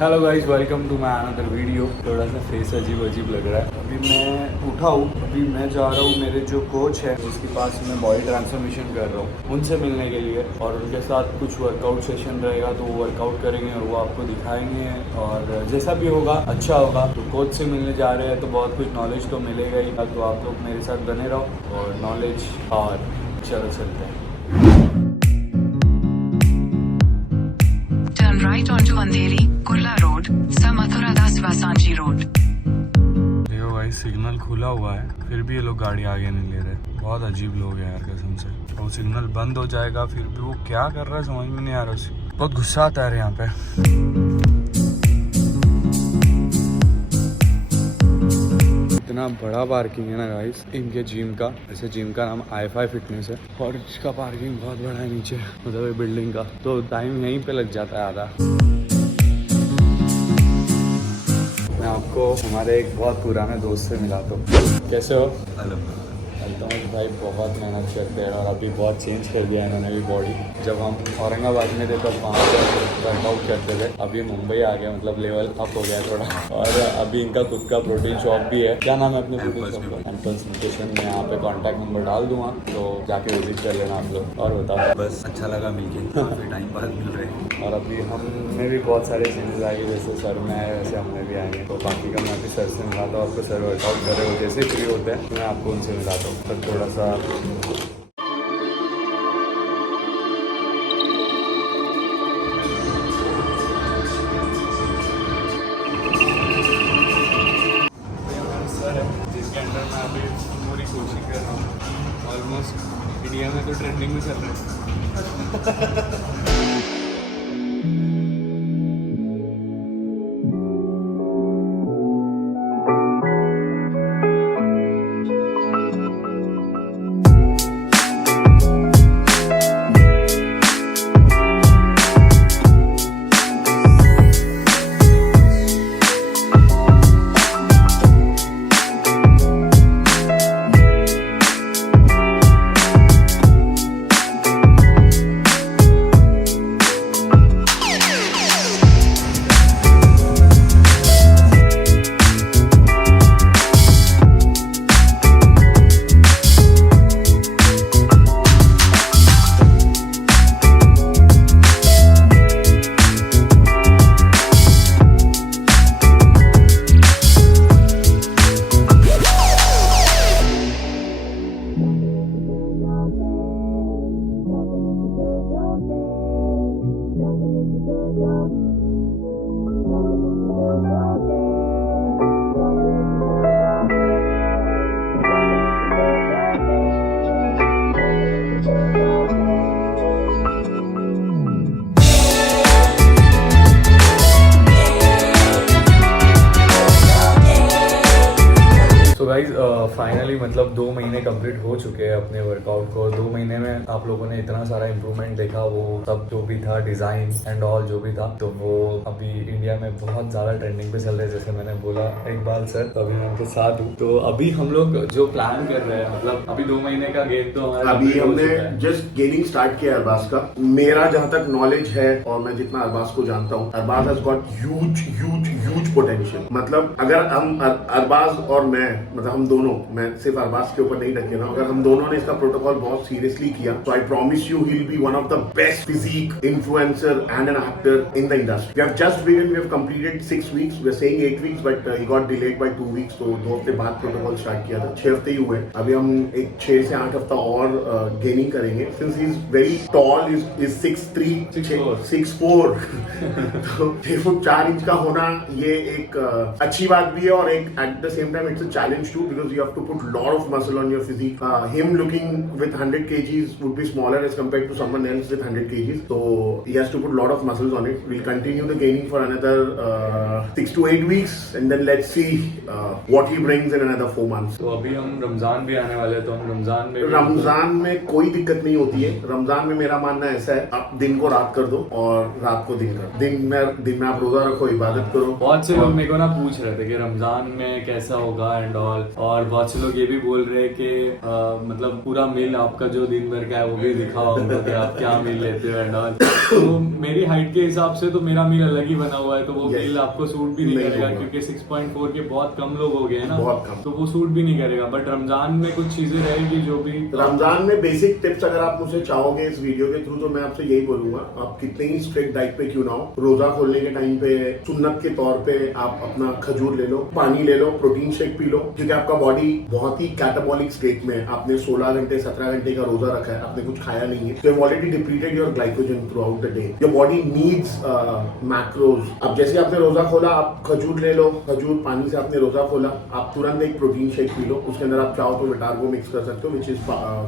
Hello guys, welcome to my another video. थोड़ा सा face अजीब अजीब लग रहा है। अभी मैं उठा हूँ, अभी मैं जा रहा हूँ मेरे जो कोच है उसके पास मैं बॉडी ट्रांसफॉर्मेशन कर रहा हूँ उनसे मिलने के लिए, और उनके साथ कुछ वर्कआउट सेशन रहेगा तो वो वर्कआउट करेंगे और वो आपको दिखाएंगे, और जैसा भी होगा अच्छा होगा। तो कोच से मिलने जा रहे हैं तो बहुत कुछ नॉलेज तो मिलेगा ही, तो आप लोग मेरे साथ बने रहो और नॉलेज और चलो चलते हैं। Turn right onto Andheri, Kurla Road, Samathura Das Vasanji Road. देखो भाई, सिग्नल खुला हुआ है फिर भी ये लोग गाड़ी आगे नहीं ले रहे। बहुत अजीब लोग हैं यार कसम से। वो सिग्नल बंद हो जाएगा फिर भी वो क्या कर रहा है समझ में नहीं आ रहा उसे। बहुत गुस्सा आता है यहाँ पे। इतना बड़ा पार्किंग है ना गाइस इनके जिम का। ऐसे जिम का नाम i5 फिटनेस है और इसका पार्किंग बहुत बड़ा है नीचे, मतलब बिल्डिंग का। तो टाइम यहीं पे लग जाता है आधा। मैं आपको हमारे एक बहुत पुराने दोस्त से मिलाता हूँ। कैसे हो? अल्तमश भाई बहुत मेहनत करते हैं और अभी बहुत चेंज कर दिया इन्होंने भी बॉडी। जब हम औरंगाबाद में थे तब वहाँ पर वर्कआउट करते थे, अभी मुंबई आ गया, मतलब लेवल अप हो गया थोड़ा। और अभी इनका खुद का प्रोटीन शॉप भी है। क्या नाम है अपने प्रोटीन शॉप का? एम्पल्स न्यूट्रिशन। मैं यहाँ पे कॉन्टैक्ट नंबर डाल दूँगा तो जाके विजिट कर लेना आप लोग। और बताओ। बस अच्छा लगा मिलके, काफ़ी टाइम बाद मिल रहे हैं। और अभी हमें भी बहुत सारे चेंजेस आएंगे, जैसे सर में आए वैसे हमें भी आएंगे। तो बाकी का मैं भी सर से मिलाता हूँ, आपको सर वर्कआउट कर रहे हो जैसे फ्री होते हैं मैं आपको उनसे मिलाता हूँ। पर थोड़ा सा सर है जिसके अंडर मैं अभी पूरी कोचिंग कर रहा हूँ। ऑलमोस्ट इंडिया में तो ट्रेंडिंग में चल रहा है। फाइनली मतलब 2 महीने कंप्लीट हो चुके हैं अपने वर्कआउट को। 2 महीने में आप लोगों ने इतना सारा इम्प्रूवमेंट देखा। वो सब जो भी था, डिजाइन एंड ऑल जो भी था, तो वो अभी इंडिया में बहुत ज्यादा ट्रेंडिंग पे चल रहे हैं। जैसे मैंने बोला इकबाल सर, तो अभी मैं उनके साथ हूँ। तो अभी हम लोग जो प्लान कर रहे हैं, मतलब अभी 2 महीने का गेम तो हमारा अभी हमने जस्ट गेमिंग स्टार्ट किया अरबाज का। मेरा जहाँ तक नॉलेज है और मैं जितना अरबाज को जानता हूँ, Arbaaz has got huge potential. मतलब अगर हम अरबाज और मैं, मतलब हम दोनों, मैं सिर्फ अरबाज के ऊपर नहीं रखे ना, अगर हम दोनों ने इसका प्रोटोकॉल बहुत सीरियसली किया तो I promise you he will be one of the best physique influencer and an actor in the industry. We have just begun, we have completed 6 weeks, we are saying 8 weeks but he got delayed by 2 weeks. तो 2 हफ्ते बाद protocol start किया था, 6 हफ्ते ही हुए। अभी हम एक 6 से 8 हफ्ता और गेनिंग करेंगे। Since he is very tall, is 6'3", 6'4" तो 6 फुट 4 इंच का होना ये एक अच्छी बात भी है, और एक at the same time it's a challenge too, because you have to put lot of muscle on your physique. Him looking with 100 kgs would be smaller as compared to someone else with 100 kgs. So he has to put lot of muscles on it. We'll continue the gaining for another 6 to 8 weeks, and then let's see what he brings in another 4 months. तो अभी हम रमजान भी आने वाले, तो हम रमजान में कोई दिक्कत नहीं होती है। रमजान में मेरा मानना ऐसा है, आप दिन को रात कर दो और रात को दिन कर। दिन में आप रोजा रखो, इबादत करो। बहुत से लोग मेरे को ना पूछ रहे थे कि रमजान में कैसा होगा एंड ऑल, और बहुत से लोग ये भी बोल रहे हैं कि मतलब पूरा मील आपका जो दिन भर का क्या है वो भी दिखाओ हमको कि आप क्या मील लेते हो एंड ऑल। तो मेरी हाइट के हिसाब से तो मेरा मील अलग ही बना हुआ है, तो वो मील आपको सूट भी नहीं करेगा क्योंकि 6.4 के बहुत कम लोग हो गए हैं ना, बहुत कम, तो वो सूट भी नहीं करेगा। बट रमजान में कुछ चीजें रहेगी जो भी रमजान में बेसिक टिप्स अगर आप मुझसे चाहोगे इस वीडियो के थ्रू, तो मैं आपसे यही बोलूंगा, आप कितने ही स्ट्रिक्ट डाइट पे क्यों ना हो, रोजा खोलने के टाइम पे सुन्नत के तौर पे आप अपना खजूर ले लो, पानी ले लो, प्रोटीन शेक पी लो, क्योंकि आपका बॉडी बहुत ही कैटाबॉलिक स्टेट में, आपने 16 घंटे 17 घंटे का रोजा रखा है, आपने कुछ खाया नहीं है, तो you already depleted your glycogen through out the day, your body needs macros. अब जैसे आपने रोजा खोला, आप खजूर ले लो, खजूर पानी से आपने रोजा खोला, आप तुरंत एक प्रोटीन शेक पी लो, उसके अंदर आप चाहो तो विटार्गो मिक्स कर सकते हो, which is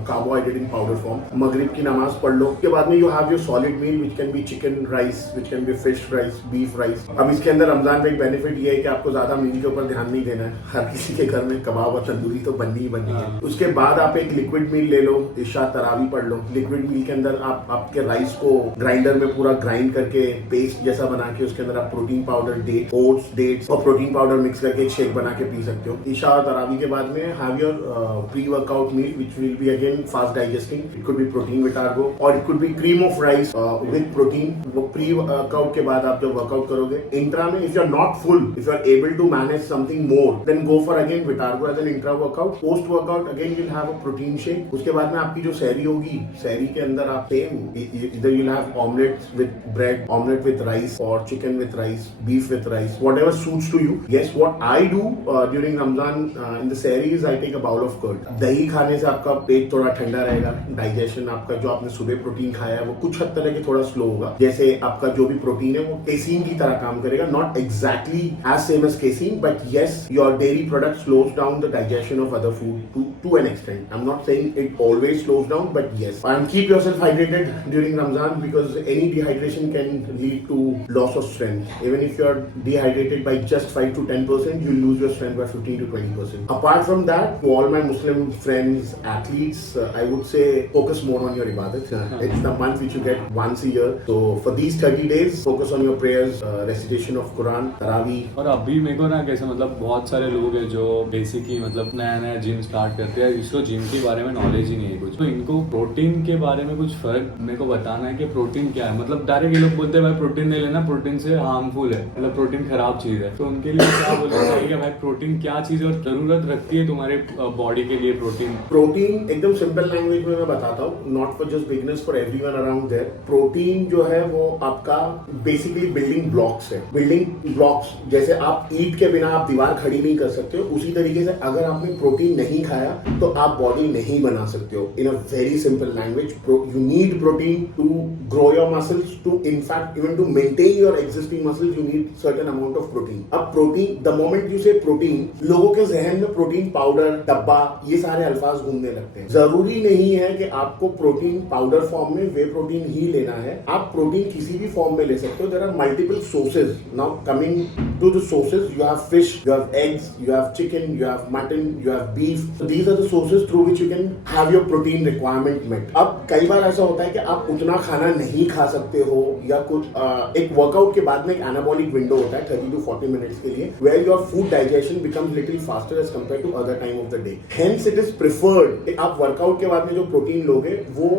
carbohydrate in powder form. मगरिब की नमाज पढ़ लो, उसके बाद में you have your solid meal which can be chicken rice, which can be fish rice, beef rice. अब इसके अंदर रमजान में एक बेनिफिट ये है कि आपको ज्यादा मील के ऊपर ध्यान नहीं देना है, हर किसी के घर में कबाब और तंदूरी तो बननी ही बननी है। उसके बाद आप एक लिक्विड मील ले लो, इशा तरावी पढ़ लो। लिक्विड मील के अंदर आप आपके राइस को ग्राइंडर में पूरा ग्राइंड करके पेस्ट जैसा बना के उसके अंदर आप protein powder, date, oats, dates और प्रोटीन पाउडर मिक्स करके एक शेक बना के पी सकते हो। इशा और तरावी के बाद में have your pre workout meal which will be again fast digesting. It could be protein Vitargo और it could be cream of rice with protein. वो प्री वर्कआउट के बाद आप जब वर्कआउट करोगे, इंट्रा में if you are not full, if you are able to manage something more, then go for again Vitargo as an intra workout. Post workout again will have a protein shake. उसके बाद में आपकी जो सहरी होगी, सहरी के अंदर आप सेम इधर you'll have omelette with bread, omelette with rice or chicken with rice, beef with rice, whatever suits to you. Yes, what I do during Ramadan in the sehri is I take a bowl of curd. दही खाने से आपका पेट थोड़ा ठंडा रहेगा, digestion आपका जो आपने सुबह प्रोटीन खाया है वो कुछ हद तक थोड़ा स्लो होगा। जैसे आपका जो भी प्रोटीन है वो केसीन की तरह काम करेगा, not exactly as same as casein, but yes, your dairy product slows down the digestion of other food to an extent. I'm not saying it always slows down, but yes, and keep yourself hydrated during Ramadan because any dehydration can lead to loss of strength. Even if you are dehydrated by just 5 to 10%, you'll lose your strength by 15 to 20%. Apart from that, to all my Muslim friends, athletes, I would say focus more on your ibadat. It's the month which you get once a year. So for these 30 days, focus on your prayers, recitation of Quran, Taraweeh. और अभी मेरे को ना कैसे मतलब बहुत सारे लोग हैं जो बेसिक ही मतलब नया नया जिम स्टार्ट करते हैं, इसको जिम के बारे में नॉलेज ही नहीं है कुछ, तो इनको प्रोटीन के बारे में कुछ फर्क मेरे को बताना है कि प्रोटीन क्या है। मतलब डायरेक्ट ये लोग बोलते हैं भाई प्रोटीन नहीं लेना, प्रोटीन से हार्मफुल है, मतलब प्रोटीन खराब चीज है, तो उनके लिए क्या बोलना चाहिए भाई प्रोटीन क्या चीज और जरूरत रखती है तुम्हारे बॉडी के लिए प्रोटीन? प्रोटीन एकदम सिंपल लैंग्वेज में मैं बताता हूँ, not for just beginners, for everyone around there. Protein जो है वो आपका बेसिकली बिल्डिंग ब्लॉक्स है। बिल्डिंग ब्लॉक्स जैसे आप ईंट के बिना आप दीवार खड़ी नहीं कर सकते हो, उसी तरीके से अगर आपने प्रोटीन नहीं खाया तो आप बॉडी नहीं बना सकते हो। In a very simple language, you need protein to grow your muscles, to in fact even to maintain your existing muscles, you need certain amount of protein. अब protein, the moment you say protein, लोगों के जहन में protein powder, डब्बा, ये सारे अल्फाज घूमने लगते हैं। जरूरी नहीं है कि आपको प्रोटीन पाउडर फॉर्म में वे प्रोटीन ही लेना है, आप प्रोटीन किसी भी फॉर्म में ले सकते हो। There are multiple sources. Now coming to the sources, you have fish, you have eggs, you have chicken, you have mutton, you have beef. So these are the sources through which you can have your protein requirement met. अब कई बार ऐसा होता है कि आप उतना खाना नहीं खा सकते हो, या कुछ एक वर्कआउट के बाद में एक एनाबॉलिक विंडो होता है 30 to 40 मिनट्स के लिए, where your food digestion becomes little faster as compared to other time of the day. Hence it is preferred कि आप वर्कआउट के बाद में जो प्रोटीन लोगे वो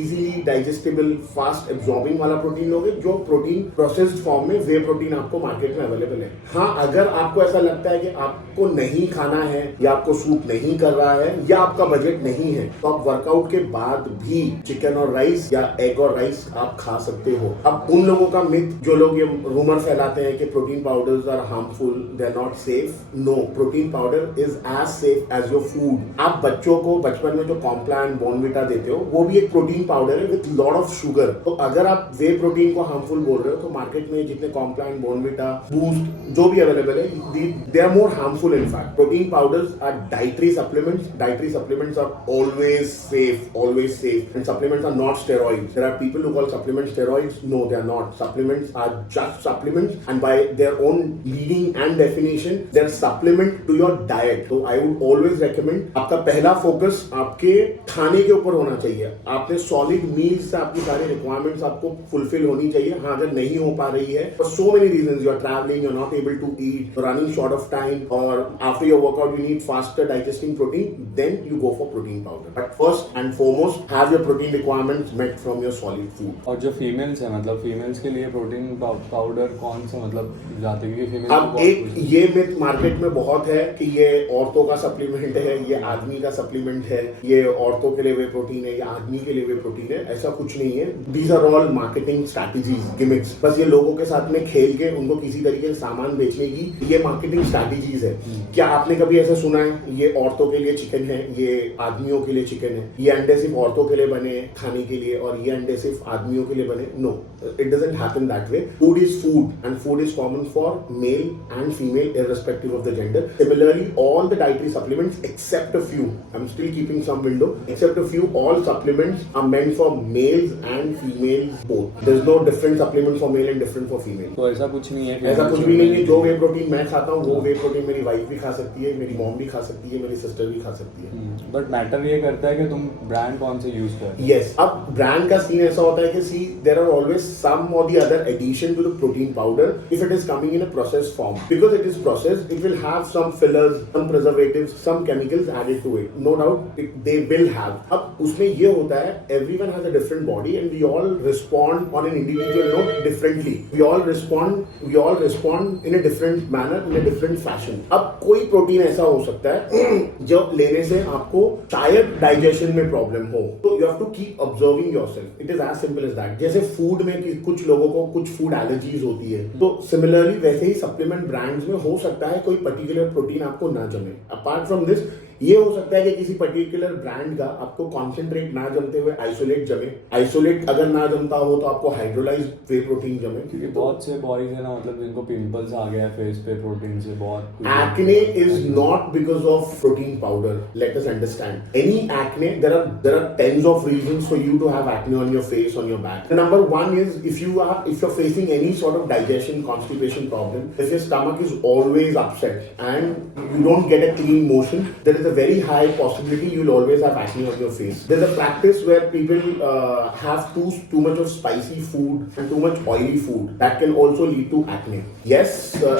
इजीली डाइजेस्टेबल, फास्ट एब्जॉर्बिंग वाला प्रोटीन लोगे, जो प्रोटीन प्रोसेस्ड फॉर्म में वे प्रोटीन आपको मार्केट में अवेलेबल है। हाँ, अगर आपको ऐसा लगता है कि आपको नहीं खाना है, या आपको सूट नहीं कर रहा है, या आपका बजट नहीं है, तो आप वर्कआउट के बाद भी चिकन और राइस या एग और राइस आप खा सकते हो। अब उन लोगों का मिथ, जो लोग ये रूमर फैलाते हैं कि protein powders are harmful, they are not safe, no, protein powder is as safe as your food. आप बच्चों को बचपन में जो कॉम्प्लान, बॉर्नविटा देते हो, वो भी एक प्रोटीन पाउडर है विद लॉट ऑफ शुगर। तो अगर आप वे प्रोटीन को हार्मफुल बोल रहे हो, तो मार्केट में जितने कॉम्प्लान, बॉर्नविटा, बूस्ट जो भी अवेलेबल है, they are more harmful in fact. Protein powders are dietary supplements. Dietary supplements are always safe, and supplements are not steroids. There are people who call supplements steroids. No, they are not. Supplements are just supplements, and by their own meaning and definition, they are supplement to your diet. So I would always recommend आपका पहला focus आपके खाने के ऊपर होना चाहिए। आपने solid meals से आपकी सारी रिक्वायरमेंट्स आपको फुलफिल होनी चाहिए। हाँ, अगर नहीं हो पा रही है, for so many reasons, you are traveling, traveling, you're not able to eat, running short of time, or after your workout you need faster digesting protein, then you go for protein powder. But first and foremost, have your protein requirements met from your solid food. और जो females है मतलब females के लिए protein powder कौन सा मतलब जाते हैं क्योंकि अब एक ये मिथ मार्केट में बहुत है कि ये औरतों का सप्लीमेंट है, ये आदमी का सप्लीमेंट है, ये औरतों के लिए वे प्रोटीन है, ये आदमी के लिए वे प्रोटीन है। ऐसा कुछ नहीं है। These are all marketing strategies, gimmicks. बस ये लोगों के साथ में खेल के उनको किसी तरीके से सामान बेचने की ये मार्केटिंग स्ट्रैटेजीज है। क्या आपने कभी ऐसा सुना है ये औरतों के लिए चिकन है, ये आदमियों के लिए चिकन है, ये अंडे सिर्फ औरतों के लिए बने खाने के लिए और ये अंडे सिर्फ आदमियों के लिए बने? No, it doesn't happen that way. Food is food and food is common for male and female irrespective of the gender. Similarly, all the dietary supplements except a few, I'm still keeping some window, except a few, all supplements are meant for males and females both. There's no different supplements for male and different for female. तो ऐसा कुछ नहीं है, ऐसा कुछ भी नहीं है। जो वे प्रोटीन मैं खाता हूँ वो वे प्रोटीन मेरी वाइफ भी खा सकती है, मेरी मॉम भी खा सकती है, मेरी सिस्टर भी खा सकती है। बट मैटर ये करता है कि तुम ब्रांड कौन से यूज कर रहे हो। Yes, अब ब्रांड का सीन ऐसा होता है कि see there are always some or the other addition to the protein powder if it is coming in a processed form. Because it is processed, it will have some fillers, some preservatives, some chemicals added to it. No doubt, they will have. अब उसमें ये होता है, everyone has a different body and we all respond on an individual note differently. We all respond in a different manner, in a different fashion. अब कोई protein ऐसा हो सकता है जो लेने से आपको शायद डाइजेशन में प्रॉब्लम हो, तो you have to keep observing yourself. It is as simple as that. जैसे फूड में कुछ लोगों को कुछ फूड एलर्जीज होती है, तो सिमिलरली वैसे ही सप्लीमेंट ब्रांड्स में हो सकता है कोई पर्टिकुलर प्रोटीन आपको ना जमे। अपार्ट फ्रॉम दिस ये हो सकता है कि किसी पर्टिकुलर ब्रांड का आपको कॉन्सेंट्रेट ना जमते हुए आइसोलेट जमे। आइसोलेट अगर ना जमता हो तो आपको हाइड्रोलाइज वे प्रोटीन जमे। क्योंकि बहुत से बॉयज है ना मतलब जिनको पिंपल्स आ गया फेस पे प्रोटीन से बहुत। Acne is not because of protein powder. Let us understand. Any acne, there are tens of reasons for you to have acne on your face, on your back. The number one is if you're facing any sort of digestion, constipation problem, if your stomach is always upset and you don't get a clean motion, there is a very high possibility you'll always have acne on your face. There's a practice where people have too much of spicy food and too much oily food. That can also lead to acne. Yes,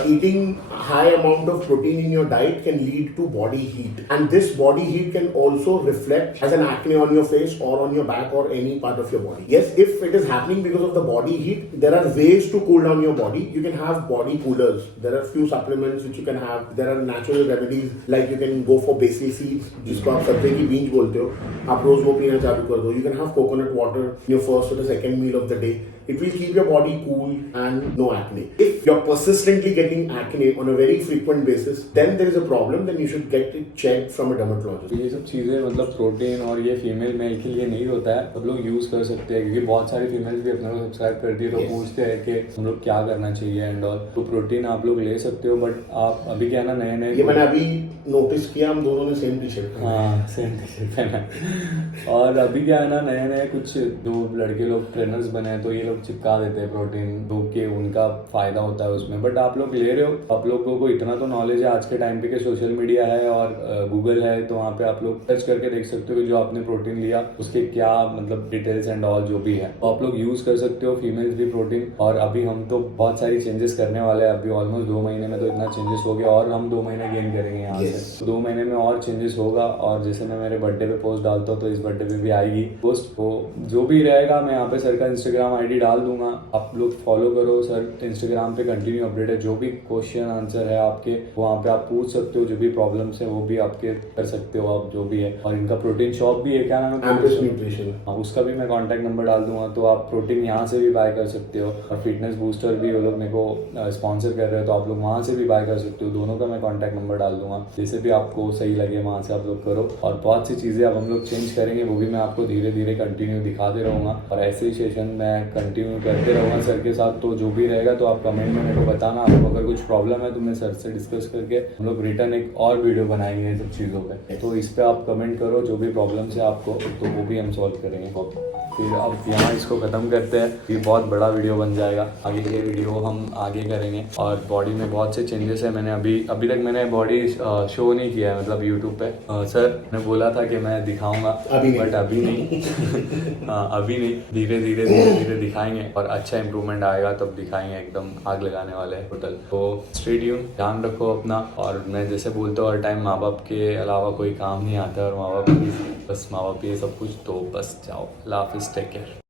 eating high amount of protein in your diet can lead to body heat, and this body heat can also reflect as an acne on your face or on your back or any part of your body. Yes, if it is happening because of the body heat, there are ways to cool down your body. You can have body coolers. There are few supplements which you can have. There are natural remedies like you can go for basil seeds, जिसको आप subject की बीज बोलते हो, आप रोज वो पीना चालू कर दो। You can have coconut water in your first or the second meal of the day. It will keep your body cool and no acne. If you're persistently getting acne on a very frequent basis, then there is a problem. Then you should get it checked from a dermatologist. ये सब चीज़ें मतलब protein और ये female male के लिए नहीं होता है, सब लोग यूज़ कर सकते हैं क्योंकि बहुत सारी फीमेल्स भी अपने को सब्सक्राइब करती है तो पूछते हैं कि हम लोग क्या करना चाहिए एंड ऑल। तो प्रोटीन आप लोग ले सकते हो, बट आप अभी क्या ना नए ये मैंने अभी नोटिस किया, हम दोनों ने सेम टी शर्ट। हाँ, सेम टी शर्ट पहना। और अभी क्या है ना नए कुछ दो लड़के लोग ट्रेनर्स बने हैं तो ये लोग चिपका देते हैं प्रोटीन, तो कि उनका फायदा होता है उसमें। बट आप लोग ले रहे हो, आप लोगों को इतना तो नॉलेज है आज के टाइम पे कि सोशल मीडिया है और गूगल है, तो वहाँ पे आप लोग सर्च करके देख सकते हो कि जो आपने प्रोटीन लिया उसके क्या मतलब डिटेल्स एंड ऑल जो भी है तो आप लोग यूज कर सकते हो, फीमेल्स भी प्रोटीन। और अभी हम तो बहुत सारी चेंजेस करने वाले हैं, अभी ऑलमोस्ट 2 महीने में तो इतना चेंजेस हो गया और हम 2 महीने गेन करेंगे यहाँ से, तो 2 महीने में और चेंजेस होगा। और जैसे मैं मेरे बर्थडे पे पोस्ट डालता हूँ तो इस बर्थडे पे भी आएगी पोस्ट, तो जो भी रहेगा मैं यहाँ पे सर का इंस्टाग्राम ID डाल दूंगा, आप लोग फॉलो करो। सर इंस्टाग्राम पे कंटिन्यू अपडेट है, जो भी क्वेश्चन आंसर है आपके वहाँ पे आप पूछ सकते हो, जो भी प्रॉब्लम्स है वो भी आपके कर सकते हो आप जो भी है। और इनका प्रोटीन शॉप भी है, क्या नाम है, एम्प्रेस न्यूट्रिशन, हाँ उसका भी मैं कॉन्टैक्ट नंबर डाल दूंगा, तो आप प्रोटीन यहाँ से भी बाय कर सकते हो। और फिटनेस बूस्टर भी वो लोग मेरे को स्पॉन्सर कर रहे हो तो आप लोग वहाँ से भी बाय कर सकते हो, दोनों का मैं कॉन्टैक्ट नंबर डाल दूंगा, जैसे भी आपको सही लगे वहाँ से आप लोग करो। और बहुत सी चीज़ें अब हम लोग चेंज करेंगे, वो भी मैं आपको धीरे धीरे कंटिन्यू दिखाते रहूँगा और ऐसे ही सेशन मैं कंटिन्यू करते रहूँगा सर के साथ। तो जो भी रहेगा तो आप कमेंट में मेरे को बताना, आपको अगर कुछ प्रॉब्लम है तो मैं सर से डिस्कस करके हम लोग रिटर्न एक और वीडियो बनाएंगे इन सब चीज़ों पे, तो इस पर आप कमेंट करो जो भी प्रॉब्लम्स है आपको, तो वो भी हम सॉल्व करेंगे। फिर अब यहाँ इसको ख़त्म करते हैं, ये बहुत बड़ा वीडियो बन जाएगा, आगे ये वीडियो हम आगे करेंगे। और बॉडी में बहुत से चेंजेस है, मैंने अभी तक मैंने बॉडी शो नहीं किया है मतलब यूट्यूब पे। सर ने बोला था कि मैं दिखाऊंगा बट अभी नहीं हाँ अभी नहीं, धीरे धीरे दिखाएंगे। दिखाएंगे और अच्छा इंप्रूवमेंट आएगा तब दिखाएंगे, एकदम आग लगाने वाले हैं टोटल। तो स्टे ट्यून, ध्यान रखो अपना। और मैं जैसे बोलता हूँ हर टाइम, माँ बाप के अलावा कोई काम नहीं आता और माँ बाप ही, बस माँ बाप ही सब कुछ। तो बस जाओ, अल्लाह हाफिज़, टेक केयर।